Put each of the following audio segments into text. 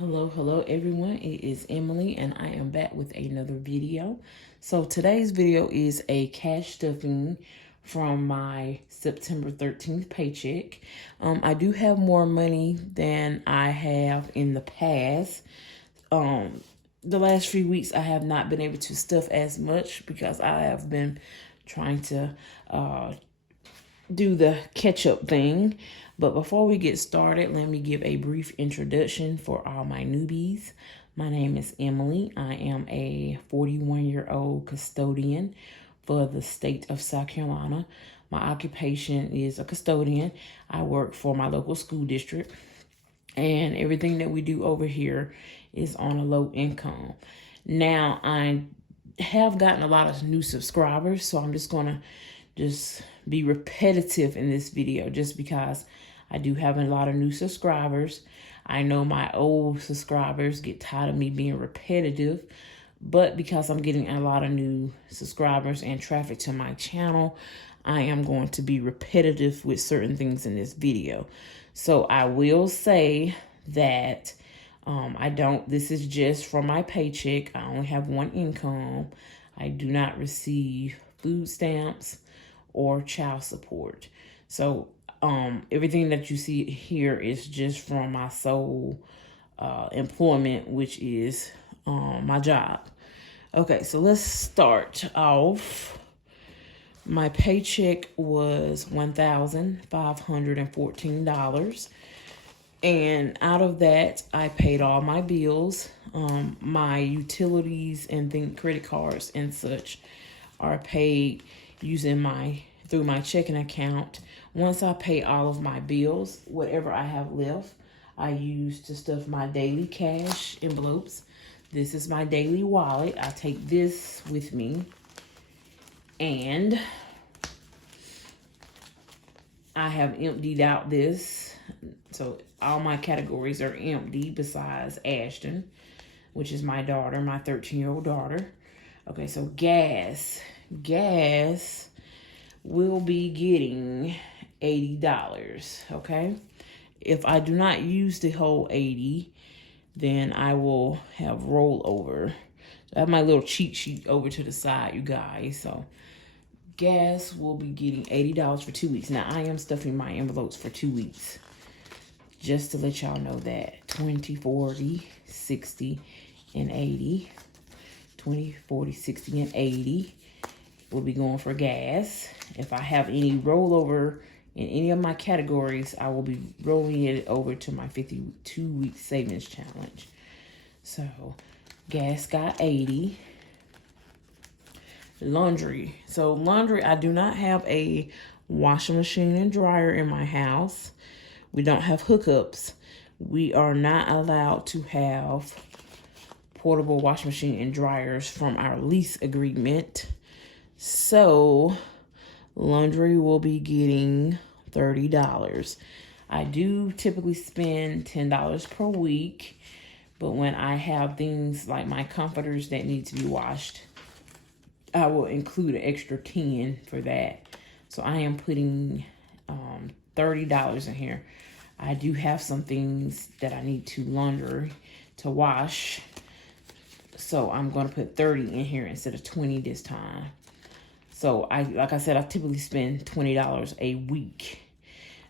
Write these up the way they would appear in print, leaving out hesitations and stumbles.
Hello everyone. It is Emily and I am back with another video. So today's video is a cash stuffing from my September 13th paycheck. I do have more money than I have in the past. The last few weeks I have not been able to stuff as much because I have been trying to do the catch-up thing. But before we get started, let me give a brief introduction for all my newbies. My name is Emily. I am a 41-year-old custodian for the state of South Carolina. My occupation is a custodian. I work for my local school district, and everything that we do over here is on a low income. Now, I have gotten a lot of new subscribers, so I'm just gonna be repetitive in this video just because I do have a lot of new subscribers. I know my old subscribers get tired of me being repetitive, but because I'm getting a lot of new subscribers and traffic to my channel, I am going to be repetitive with certain things in this video. So I will say that this is just from my paycheck. I only have one income. I do not receive food stamps or child support. So everything that you see here is just from my sole employment, which is my job. Okay, so let's start off. My paycheck was $1,514. And out of that, I paid all my bills. My utilities and credit cards and such are paid using through my checking account. Once I pay all of my bills, whatever I have left, I use to stuff my daily cash envelopes. This is my daily wallet. I take this with me, and I have emptied out this. So all my categories are empty besides Ashton, which is my daughter, my 13-year-old daughter. Okay, so gas will be getting $80, okay? If I do not use the whole 80, then I will have rollover. So I have my little cheat sheet over to the side, you guys. So gas will be getting $80 for 2 weeks. Now, I am stuffing my envelopes for 2 weeks. Just to let y'all know that 20, 40, 60, and 80. 20, 40, 60, and 80 will be going for gas. If I have any rollover in any of my categories, I will be rolling it over to my 52-week savings challenge. So gas got 80. Laundry. So laundry, I do not have a washing machine and dryer in my house. We don't have hookups. We are not allowed to have portable washing machine and dryers from our lease agreement. So laundry will be getting $30. I do typically spend $10 per week, but when I have things like my comforters that need to be washed, I will include an extra 10 for that. So I am putting $30 in here. I do have some things that I need to launder to wash, so I'm going to put 30 in here instead of 20 this time. So like I said, I typically spend $20 a week.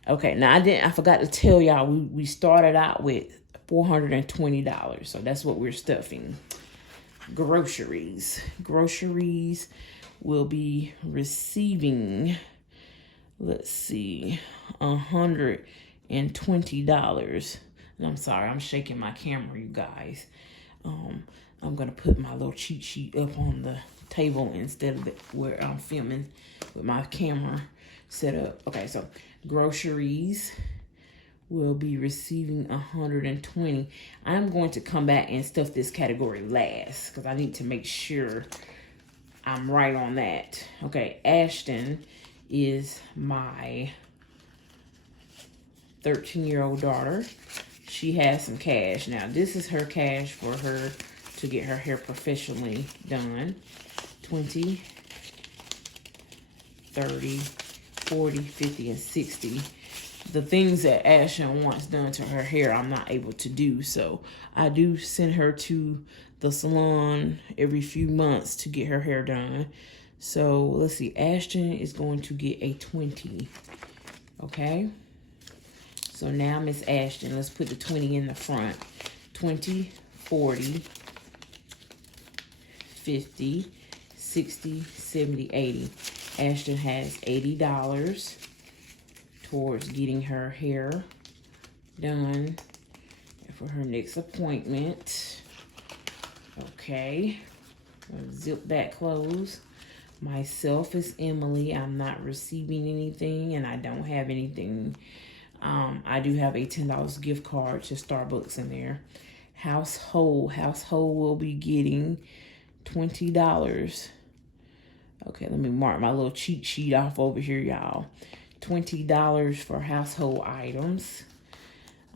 Okay, now I forgot to tell y'all, we started out with $420. So that's what we're stuffing. Groceries will be receiving, let's see, $120. And I'm sorry, I'm shaking my camera, you guys. I'm gonna put my little cheat sheet up on the table instead of where I'm filming with my camera set up. Okay, so groceries will be receiving $120. I'm going to come back and stuff this category last because I need to make sure I'm right on that. Okay, Ashton is my 13-year-old daughter. She has some cash. Now, this is her cash for her to get her hair professionally done. 20, 30, 40, 50, and 60. the things that Ashton wants done to her hair, I'm not able to do. So I do send her to the salon every few months to get her hair done. So let's see, Ashton is going to get a 20. Okay. So now Miss Ashton, let's put the 20 in the front. 20, 40, 50, 60, 70, 80. Ashton has $80 towards getting her hair done for her next appointment. Okay, zip that close. Myself is Emily. I'm not receiving anything, and I don't have anything. I do have a $10 gift card to Starbucks in there. Household will be getting $20. Okay, let me mark my little cheat sheet off over here, y'all. $20 for household items.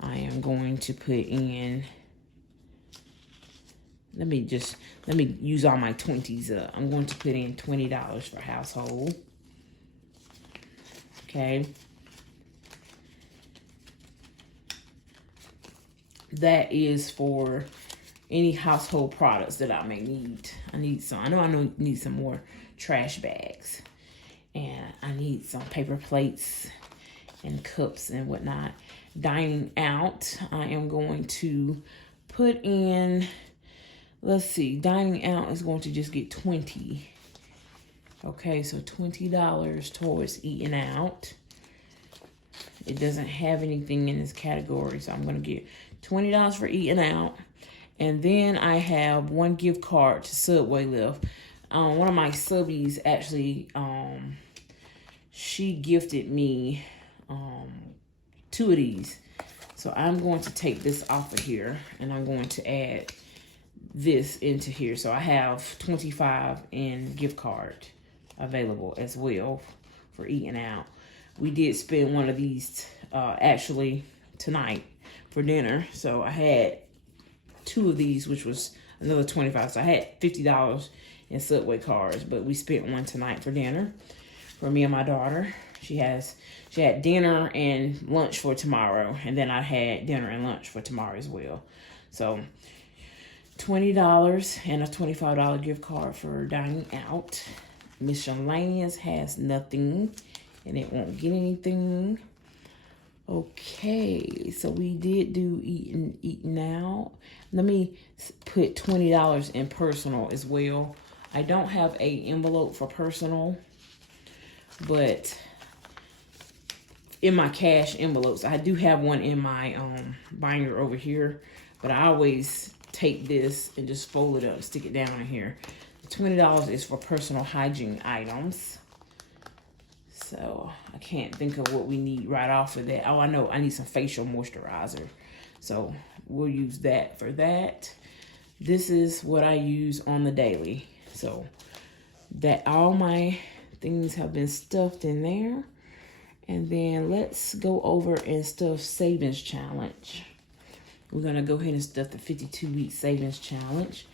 I am going to put in, let me use all my 20s up. I'm going to put in $20 for household. Okay. That is for any household products that I may need. I need some more trash bags. And I need some paper plates and cups and whatnot. Dining out, I am going to put in, let's see, dining out is going to just get 20. Okay, so $20 towards eating out. It doesn't have anything in this category, so I'm going to get $20 for eating out. And then I have one gift card to Subway left. One of my subbies actually, she gifted me 2 of these. So I'm going to take this off of here, and I'm going to add this into here. So I have 25 in gift card available as well for eating out. We did spend one of these actually tonight for dinner. So I had 2 of these, which was another 25. So I had $50 in Subway cards, but we spent one tonight for dinner for me and my daughter. She had dinner and lunch for tomorrow, and then I had dinner and lunch for tomorrow as well. So $20 and a $25 gift card for dining out. Miscellaneous has nothing, and it won't get anything. Okay, so we did do eating out. Let me put $20 in personal as well. I don't have a envelope for personal, but in my cash envelopes, I do have one in my binder over here, but I always take this and just fold it up, stick it down in here. $20 is for personal hygiene items. So I can't think of what we need right off of that. Oh, I know I need some facial moisturizer. So we'll use that for that. This is what I use on the daily. So that all my things have been stuffed in there. And then let's go over and stuff savings challenge. We're going to go ahead and stuff the 52-week savings challenge.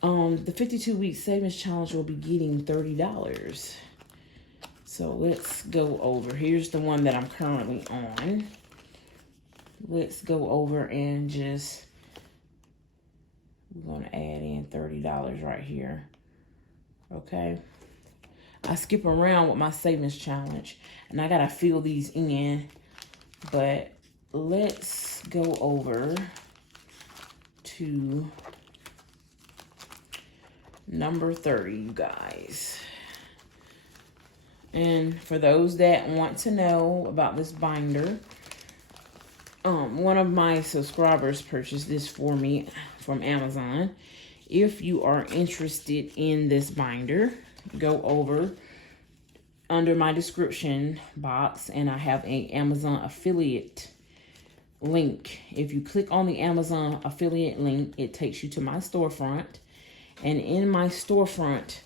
The 52-week savings challenge will be getting $30. So let's go over. Here's the one that I'm currently on. Let's go over and just, we're going to add in $30 right here. Okay. I skip around with my savings challenge, and I got to fill these in. But let's go over to number 30, you guys. And for those that want to know about this binder, one of my subscribers purchased this for me from Amazon. If you are interested in this binder, go over under my description box, and I have an Amazon affiliate link. If you click on the Amazon affiliate link, it takes you to my storefront. And in my storefront,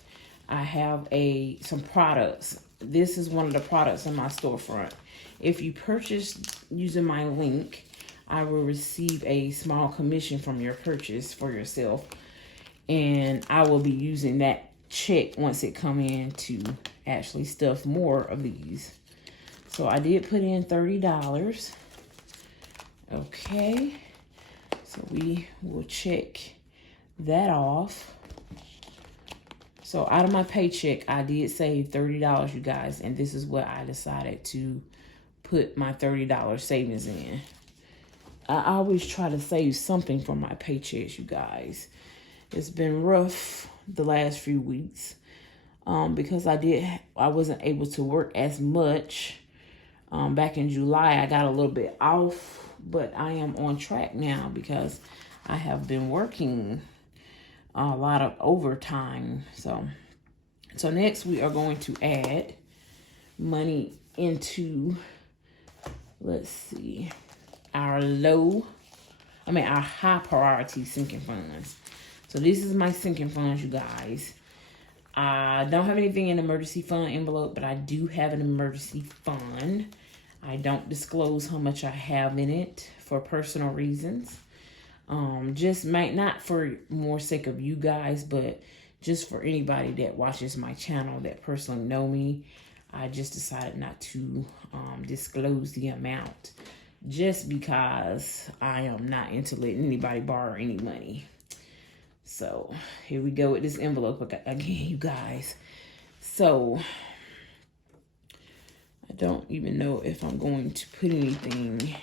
I have some products. This is one of the products in my storefront. If you purchase using my link, I will receive a small commission from your purchase for yourself. And I will be using that check once it come in to actually stuff more of these. So I did put in $30. Okay. So we will check that off. So out of my paycheck, I did save $30, you guys. And this is what I decided to put my $30 savings in. I always try to save something from my paychecks, you guys. It's been rough the last few weeks because I wasn't able to work as much. Back in July, I got a little bit off, but I am on track now because I have been working a lot of overtime. So next we are going to add money into, let's see, our high priority sinking funds. So this is my sinking funds, you guys. I don't have anything in emergency fund envelope, but I do have an emergency fund. I don't disclose how much I have in it for personal reasons. Just might not for more sake of you guys, but just for anybody that watches my channel that personally know me. I just decided not to disclose the amount just because I am not into letting anybody borrow any money. So here we go with this envelope again, you guys. So I don't even know if I'm going to put anything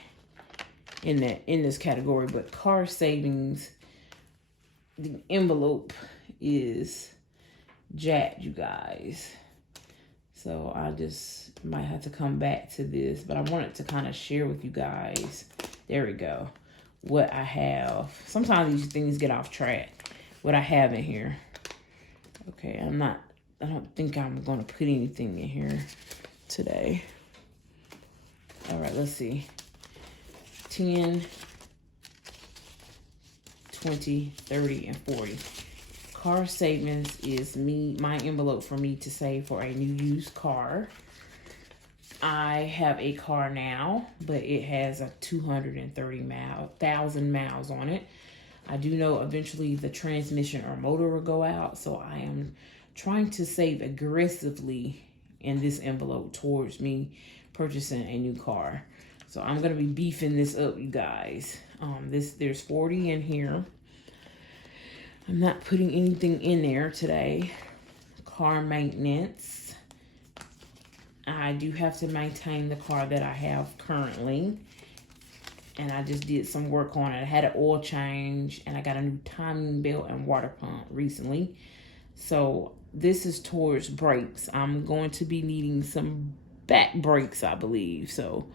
in this category, but car savings, the envelope is jacked, you guys. So I just might have to come back to this, but I wanted to kind of share with you guys. There we go. What I have. Sometimes these things get off track. What I have in here. Okay, I don't think I'm going to put anything in here today. All right, let's see. 10, 20, 30, and 40. Car savings is my envelope for me to save for a new used car. I have a car now, but it has a 230,000 miles on it. I do know eventually the transmission or motor will go out, so I am trying to save aggressively in this envelope towards me purchasing a new car. So I'm going to be beefing this up, you guys. There's 40 in here. I'm not putting anything in there today. Car maintenance. I do have to maintain the car that I have currently. And I just did some work on it. I had an oil change and I got a new timing belt and water pump recently. So this is towards brakes. I'm going to be needing some back brakes, I believe. So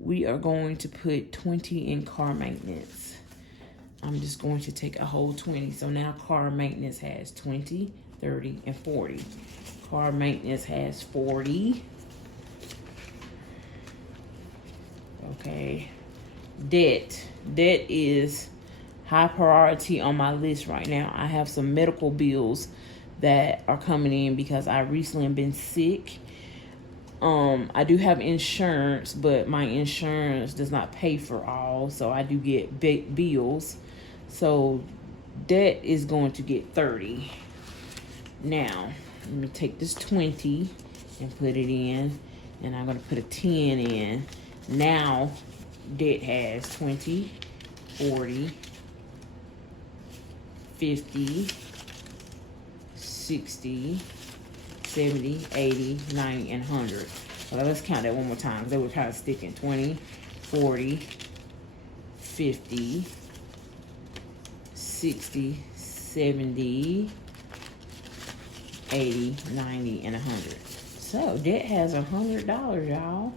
we are going to put 20 in car maintenance. I'm just going to take a whole 20. So now car maintenance has 20, 30, and 40. Car maintenance has 40. Okay. Debt is high priority on my list right now. I have some medical bills that are coming in because I recently have been sick. I do have insurance, but my insurance does not pay for all, so I do get bills. So debt is going to get 30. Now let me take this 20 and put it in, and I'm going to put a 10 in. Now debt has 20, 40, 50, 60, 70, 80, 90, and 100. Well, let's count that one more time because they were kind of sticking. 20, 40, 50, 60, 70, 80, 90, and 100. So debt has $100, y'all.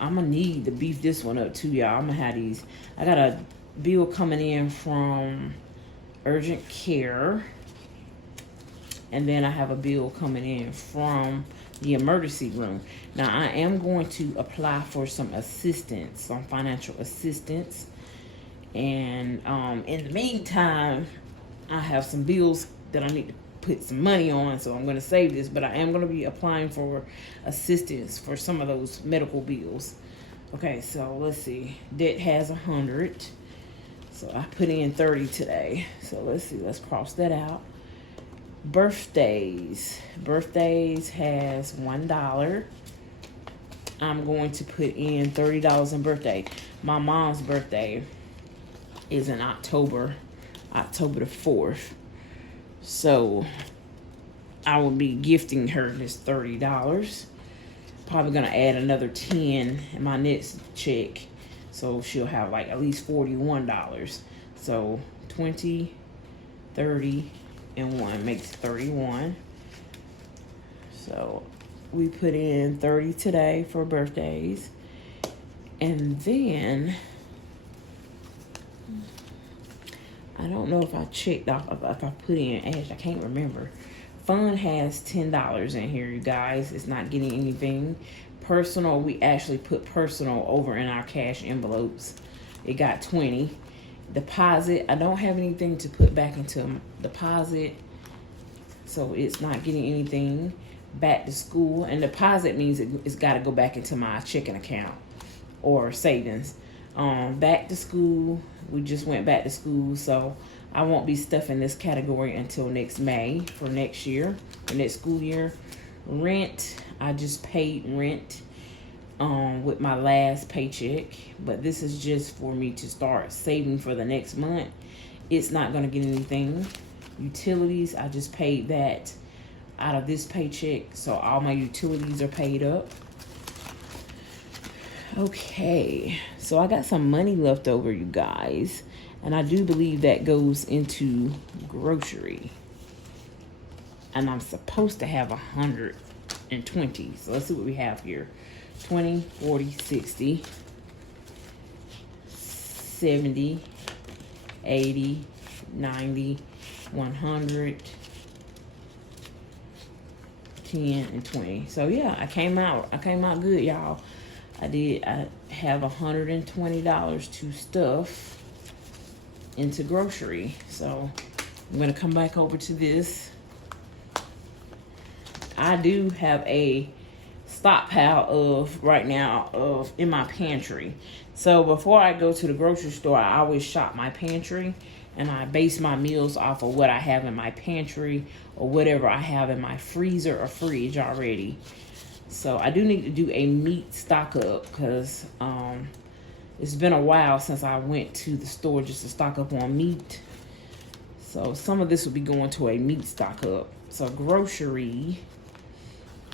I'm gonna need to beef this one up too, y'all. I'm gonna have these. I got a bill coming in from urgent care, and then I have a bill coming in from the emergency room. Now I am going to apply for some assistance, some financial assistance, and in the meantime, I have some bills that I need to put some money on, so I'm going to save this, but I am going to be applying for assistance for some of those medical bills. Okay, so let's see. Debt has 100, so I put in 30 today. So let's see, let's cross that out. Birthdays has $1. I'm going to put in $30 in birthday. My mom's birthday is in October the 4th. So I will be gifting her this $30. Probably gonna add another 10 in my next check. So she'll have like at least $41. So 20, 30, and 1 makes 31. So we put in 30 today for birthdays. And then I don't know if I checked off if I put in Ash. I can't remember. Fun has $10 in here, you guys. It's not getting anything. Personal, we actually put personal over in our cash envelopes. It got 20. Deposit, I don't have anything to put back into deposit, so it's not getting anything. Back to school, and deposit means it's got to go back into my checking account or savings. Back to school, we just went back to school, so I won't be stuffing this category until next May for next year, for next school year. Rent, I just paid rent with my last paycheck, but this is just for me to start saving for the next month. It's not going to get anything. Utilities, I just paid that out of this paycheck, so all my utilities are paid up. Okay, so I got some money left over, you guys, and I do believe that goes into grocery, and I'm supposed to have 120. So let's see what we have here. 20, 40, 60, 70, 80, 90, 100, 10, and 20. So yeah, I came out good, y'all. I have $120 to stuff into grocery. So I'm gonna come back over to this. I do have a stockpile of right now of in my pantry. So before I go to the grocery store, I always shop my pantry, and I base my meals off of what I have in my pantry or whatever I have in my freezer or fridge already. So I do need to do a meat stock up because it's been a while since I went to the store just to stock up on meat. So some of this will be going to a meat stock up. So grocery,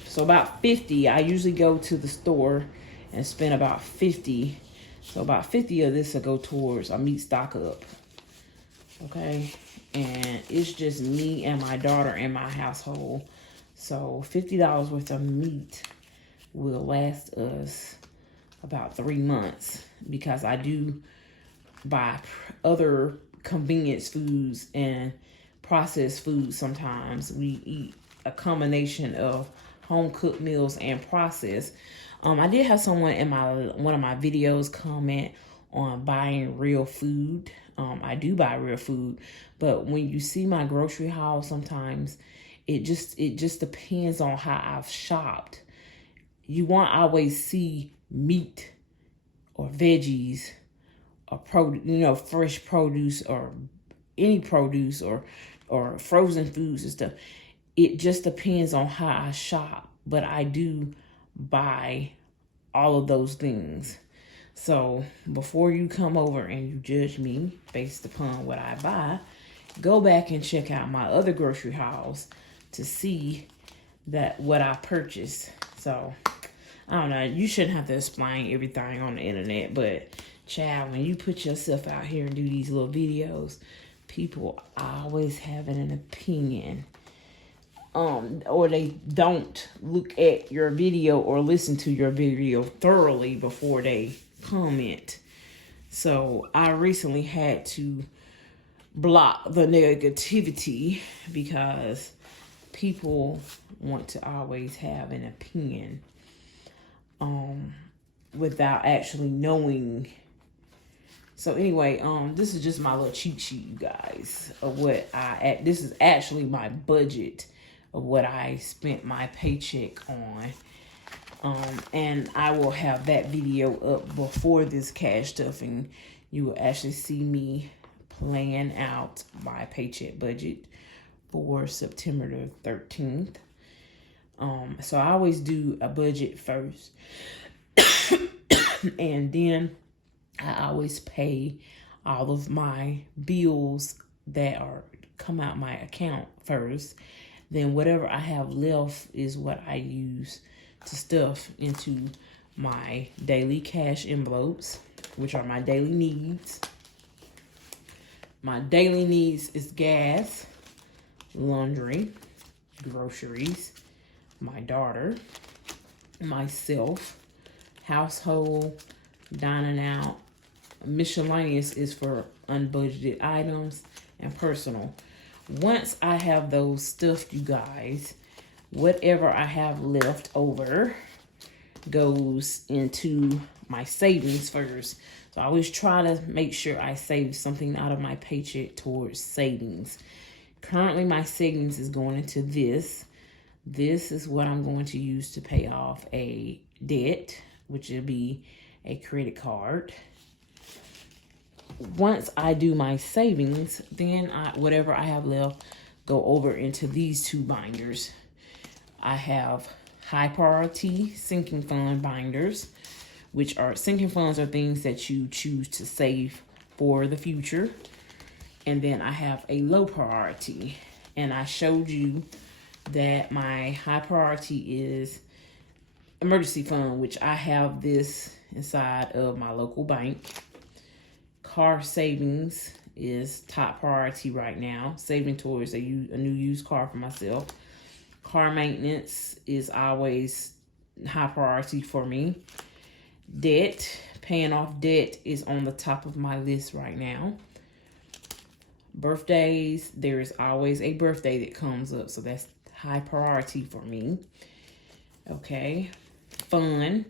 so about 50. I usually go to the store and spend about 50. So about 50 of this will go towards a meat stock up. Okay, and it's just me and my daughter in my household. So $50 worth of meat will last us about 3 months, because I do buy other convenience foods and processed foods sometimes. We eat a combination of home cooked meals and processed. I did have someone in one of my videos comment on buying real food. I do buy real food, but when you see my grocery haul, sometimes it just depends on how I've shopped. You won't always see meat or veggies or fresh produce or any produce or frozen foods and stuff. It just depends on how I shop, but I do buy all of those things. So before you come over and you judge me based upon what I buy, go back and check out my other grocery hauls to see that what I purchased. So I don't know, you shouldn't have to explain everything on the internet, but child, when you put yourself out here and do these little videos, people always having an opinion. Or they don't look at your video or listen to your video thoroughly before they comment. So I recently had to block the negativity because people want to always have an opinion without actually knowing. So anyway, this is just my little cheat sheet, you guys, of what this is actually my budget of what I spent my paycheck on. And I will have that video up before this cash stuffing. You will actually see me plan out my paycheck budget for September the 13th. So I always do a budget first. And then I always pay all of my bills that come out my account first. Then whatever I have left is what I use to stuff into my daily cash envelopes, which are my daily needs. My daily needs is gas, laundry, groceries, my daughter, myself, household, dining out. Miscellaneous is for unbudgeted items, and personal. Once I have those stuffed, you guys, whatever I have left over goes into my savings first. So I always try to make sure I save something out of my paycheck towards savings. Currently, my savings is going into this. This is what I'm going to use to pay off a debt, which will be a credit card. Once I do my savings, then whatever I have left go over into these two binders. I have high priority sinking fund binders, which are sinking funds are things that you choose to save for the future. And then I have a low priority. And I showed you that my high priority is emergency fund, which I have this inside of my local bank. Car savings is top priority right now, saving towards a new used car for myself. Car maintenance is always high priority for me. Debt, paying off debt is on the top of my list right now. Birthdays, there is always a birthday that comes up, so that's high priority for me. Okay, fun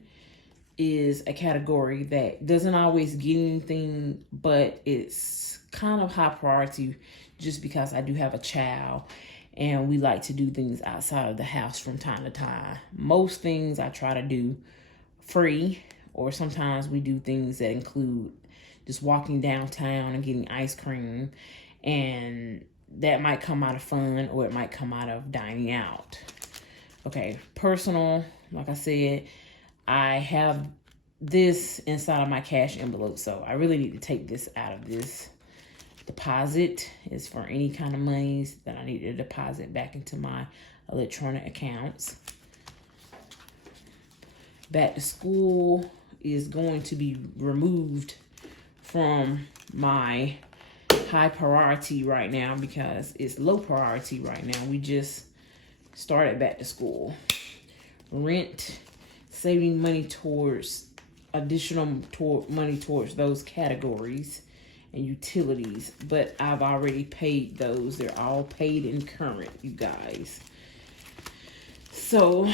is a category that doesn't always get anything, but it's kind of high priority just because I do have a child and we like to do things outside of the house from time to time. Most things I try to do free, or sometimes we do things that include just walking downtown and getting ice cream, and that might come out of fun or it might come out of dining out. Okay, personal, like I said, I have this inside of my cash envelope, so I really need to take this out of this. Deposit is for any kind of monies that I need to deposit back into my electronic accounts. Back to school is going to be removed from my high priority right now because it's low priority right now. We just started back to school. Rent, saving money towards money towards those categories, and utilities, but I've already paid those. They're all paid in current, you guys. So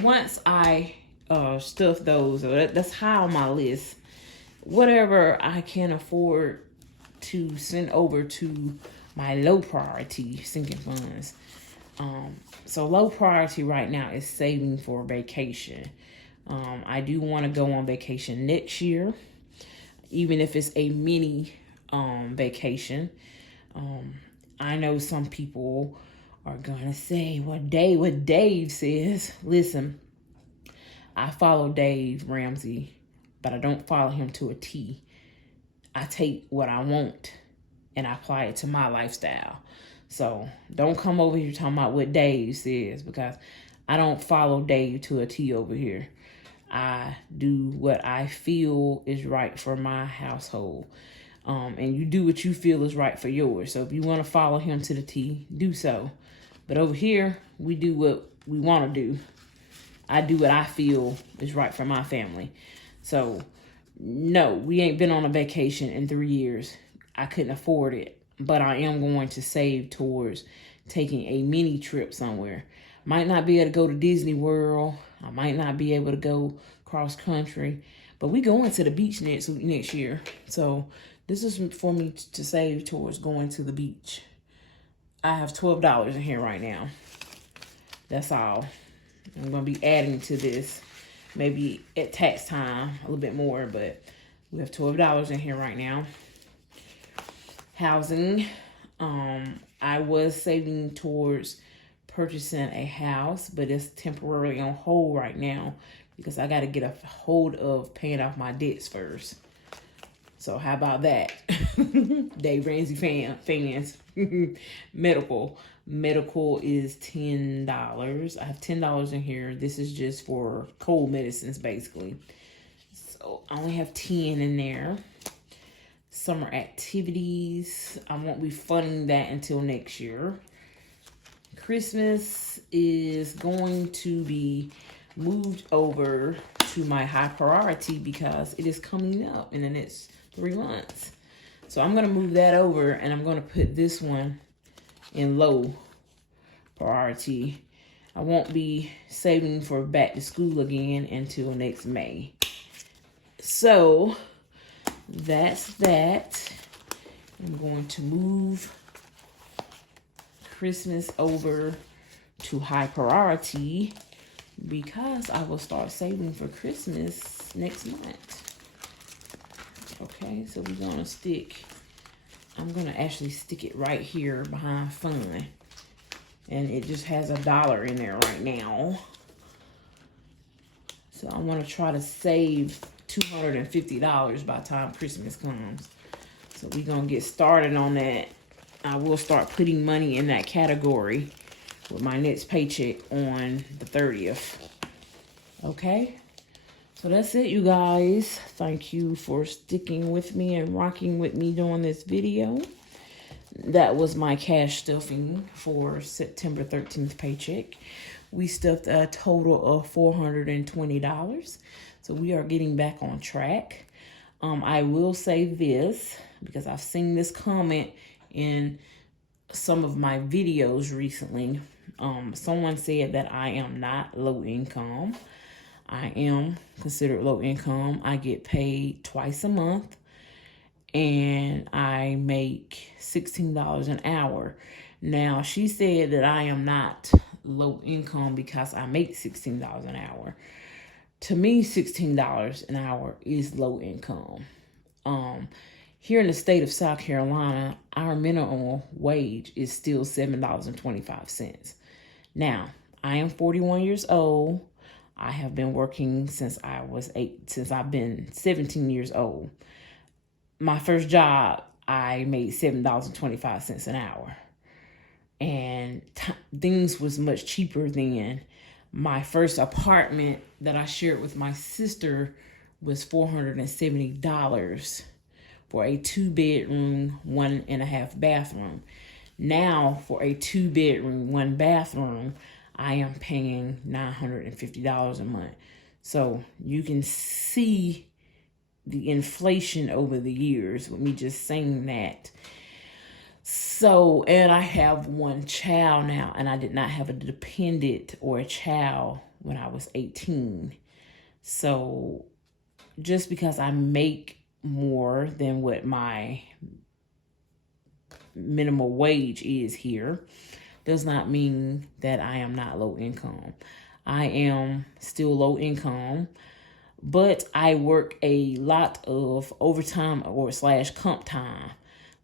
once I stuff those, that's high on my list. Whatever I can afford to send over to my low priority sinking funds. So low priority right now is saving for vacation. I do want to go on vacation next year, even if it's a mini vacation. I know some people are gonna say what Dave says. Listen, I follow Dave Ramsey, but I don't follow him to a T. I take what I want and I apply it to my lifestyle. So don't come over here talking about what Dave says, because I don't follow Dave to a T over here. I do what I feel is right for my household. And you do what you feel is right for yours. So if you want to follow him to the T, do so. But over here, we do what we want to do. I do what I feel is right for my family. So no, we ain't been on a vacation in 3 years. I couldn't afford it. But I am going to save towards taking a mini trip somewhere. Might not be able to go to Disney World. I might not be able to go cross country. But we going to the beach next year. So this is for me to save towards going to the beach. I have $12 in here right now. That's all. I'm going to be adding to this. Maybe at tax time a little bit more. But we have $12 in here right now. Housing. I was saving towards purchasing a house, but it's temporarily on hold right now because I got to get a hold of paying off my debts first. So how about that? Dave Ramsey fans. Medical is $10. I have $10 in here. This is just for cold medicines, basically. So I only have 10 in there. Summer activities, I won't be funding that until next year. Christmas is going to be moved over to my high priority because it is coming up in the next 3 months. So I'm going to move that over, and I'm going to put this one in low priority. I won't be saving for back to school again until next May. So that's that. I'm going to move Christmas over to high priority because I will start saving for Christmas next month. Okay, so we're going to I'm going to actually stick it right here behind fun. And it just has $1 in there right now. So I want to try to save $250 by the time Christmas comes. So we're going to get started on that. I will start putting money in that category with my next paycheck on the 30th. Okay? So that's it, you guys. Thank you for sticking with me and rocking with me during this video. That was my cash stuffing for September 13th paycheck. We stuffed a total of $420. So we are getting back on track. I will say this because I've seen this comment in some of my videos recently. Someone said that I am not low income. I am considered low income. I get paid twice a month and I make $16 an hour. Now, she said that I am not low income because I make $16 an hour. To me, $16 an hour is low income. Here in the state of South Carolina, our minimum wage is still $7.25. Now, I am 41 years old. I have been working since I've been 17 years old. My first job, I made $7.25 an hour. And things was much cheaper then. My first apartment that I shared with my sister was $470 for a 2-bedroom, 1.5 bathroom. Now, for a 2-bedroom, 1 bathroom, I am paying $950 a month. So you can see the inflation over the years with me just saying that. So, and I have 1 child now, and I did not have a dependent or a child when I was 18. So just because I make more than what my minimum wage is here does not mean that I am not low income. I am still low income, but I work a lot of overtime or / comp time.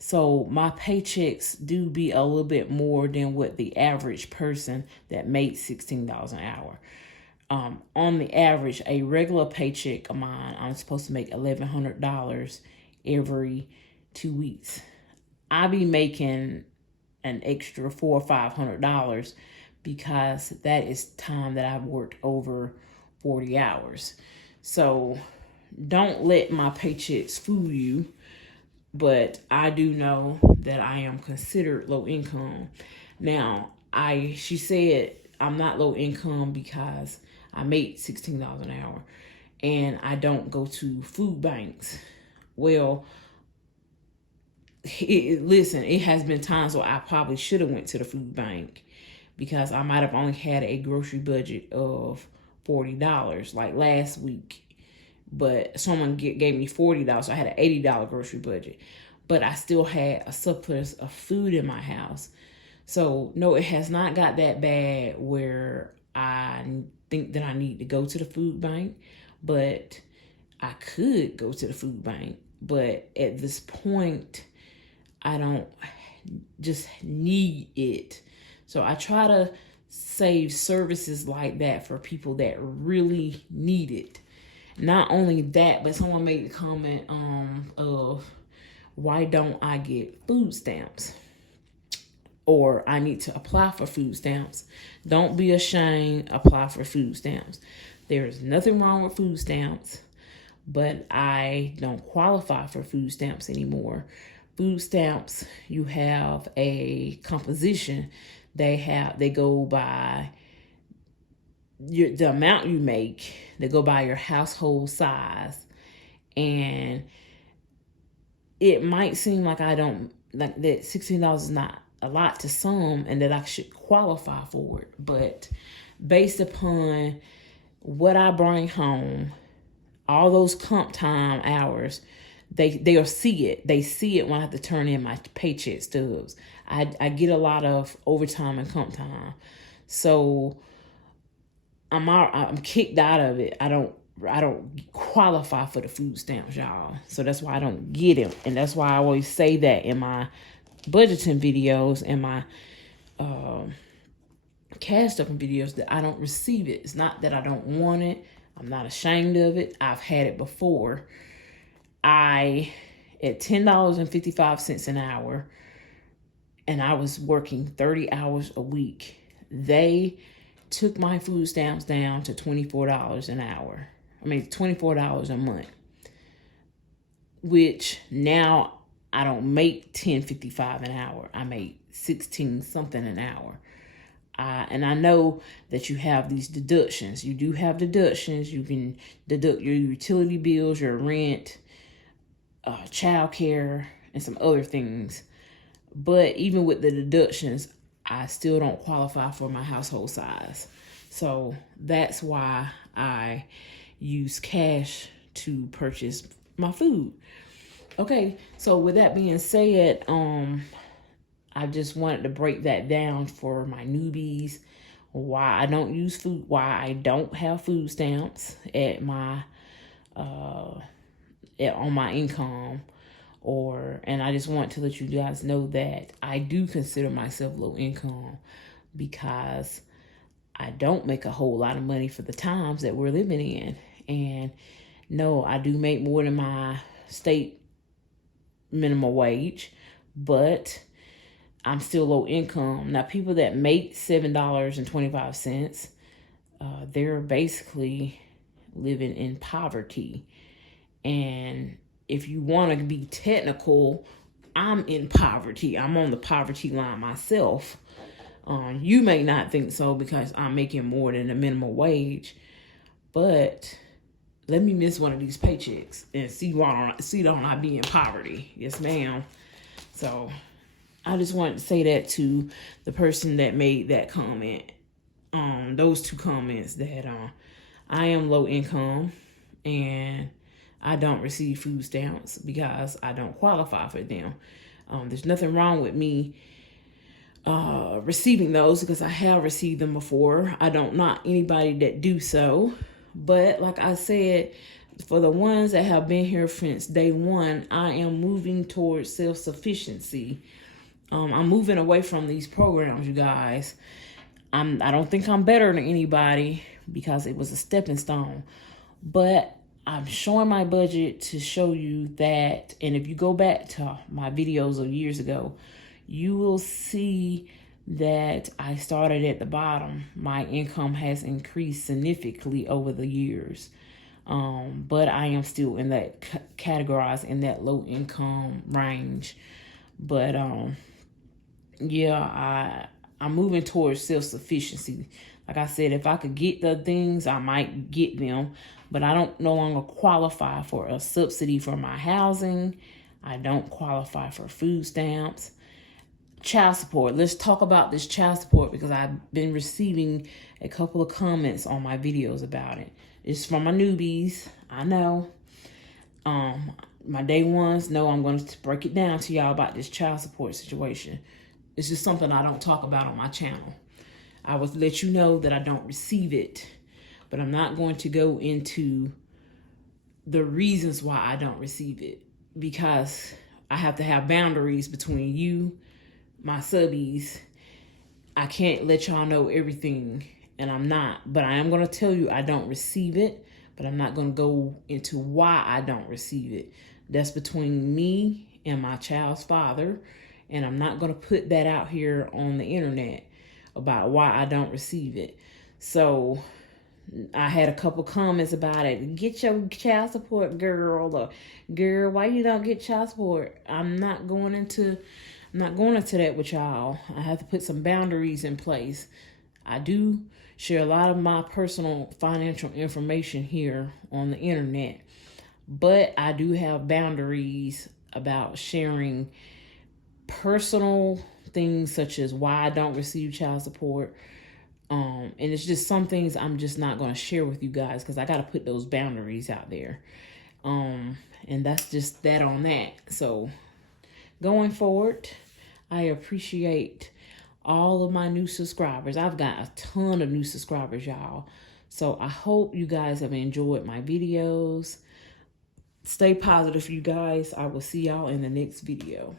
So my paychecks do be a little bit more than what the average person that makes $16 an hour. On the average, a regular paycheck of mine, I'm supposed to make $1,100 every 2 weeks. I be making an extra $400 or $500 because that is time that I've worked over 40 hours. So don't let my paychecks fool you. But I do know that I am considered low income. Now, she said I'm not low income because I make $16 an hour and I don't go to food banks. Well, listen, it has been times where I probably should have went to the food bank because I might have only had a grocery budget of $40 like last week. But someone gave me $40, so I had an $80 grocery budget. But I still had a surplus of food in my house. So, no, it has not got that bad where I think that I need to go to the food bank. But I could go to the food bank. But at this point, I don't just need it. So I try to save services like that for people that really need it. Not only that, but someone made the comment of why don't I get food stamps? Or I need to apply for food stamps. Don't be ashamed, apply for food stamps. There's nothing wrong with food stamps, but I don't qualify for food stamps anymore. Food stamps, you have a composition. They go by the amount you make. They go by your household size. And it might seem like I don't, like that $16 is not a lot to some and that I should qualify for it. But based upon what I bring home, all those comp time hours, they'll see it. They see it when I have to turn in my paycheck stubs. I get a lot of overtime and comp time. So I'm kicked out of it. I don't qualify for the food stamps, y'all. So that's why I don't get them. And that's why I always say that in my budgeting videos and my cash stuffing videos, that I don't receive it. It's not that I don't want it. I'm not ashamed of it. I've had it before. At $10.55 an hour, and I was working 30 hours a week, they took my food stamps down to $24 an hour. $24 a month, which now I don't make $10.55 an hour. I make 16 something an hour. And I know that you have these deductions. You do have deductions. You can deduct your utility bills, your rent, child care, and some other things. But even with the deductions, I still don't qualify for my household size. So that's why I use cash to purchase my food. Okay, so with that being said, I just wanted to break that down for my newbies, why I don't use food, why I don't have food stamps at my on my income, and I just want to let you guys know that I do consider myself low income because I don't make a whole lot of money for the times that we're living in. And no, I do make more than my state minimum wage, but I'm still low income. Now, people that make $7.25, they're basically living in poverty. And if you want to be technical, I'm in poverty. I'm on the poverty line myself. You may not think so because I'm making more than the minimum wage, but let me miss one of these paychecks and see don't I be in poverty. Yes, ma'am. So I just wanted to say that to the person that made that comment, those two comments, that I am low income and I don't receive food stamps because I don't qualify for them. There's nothing wrong with me receiving those because I have received them before. I don't knock anybody that do so. But like I said, for the ones that have been here since day one, I am moving towards self-sufficiency. I'm moving away from these programs, you guys. I don't think I'm better than anybody because it was a stepping stone. But I'm showing my budget to show you that, and if you go back to my videos of years ago, you will see that I started at the bottom. My income has increased significantly over the years. But I am still in that categorized in that low income range. But yeah, I'm moving towards self-sufficiency. Like I said, if I could get the things, I might get them. But I don't no longer qualify for a subsidy for my housing. I don't qualify for food stamps. Child support. Let's talk about this child support because I've been receiving a couple of comments on my videos about it. It's from my newbies. I know. My day ones know I'm going to break it down to y'all about this child support situation. It's just something I don't talk about on my channel. I will let you know that I don't receive it, but I'm not going to go into the reasons why I don't receive it because I have to have boundaries between you, my subbies. I can't let y'all know everything, and I'm not. But I am going to tell you I don't receive it, but I'm not going to go into why I don't receive it. That's between me and my child's father, and I'm not going to put that out here on the internet about why I don't receive it. So I had a couple comments about it. Get your child support, girl, or girl, why you don't get child support? I'm not going into that with y'all. I have to put some boundaries in place. I do share a lot of my personal financial information here on the internet, but I do have boundaries about sharing personal things such as why I don't receive child support. And it's just some things I'm just not going to share with you guys because I got to put those boundaries out there. And that's just that on that. So going forward, I appreciate all of my new subscribers. I've got a ton of new subscribers, y'all. So I hope you guys have enjoyed my videos. Stay positive, you guys. I will see y'all in the next video.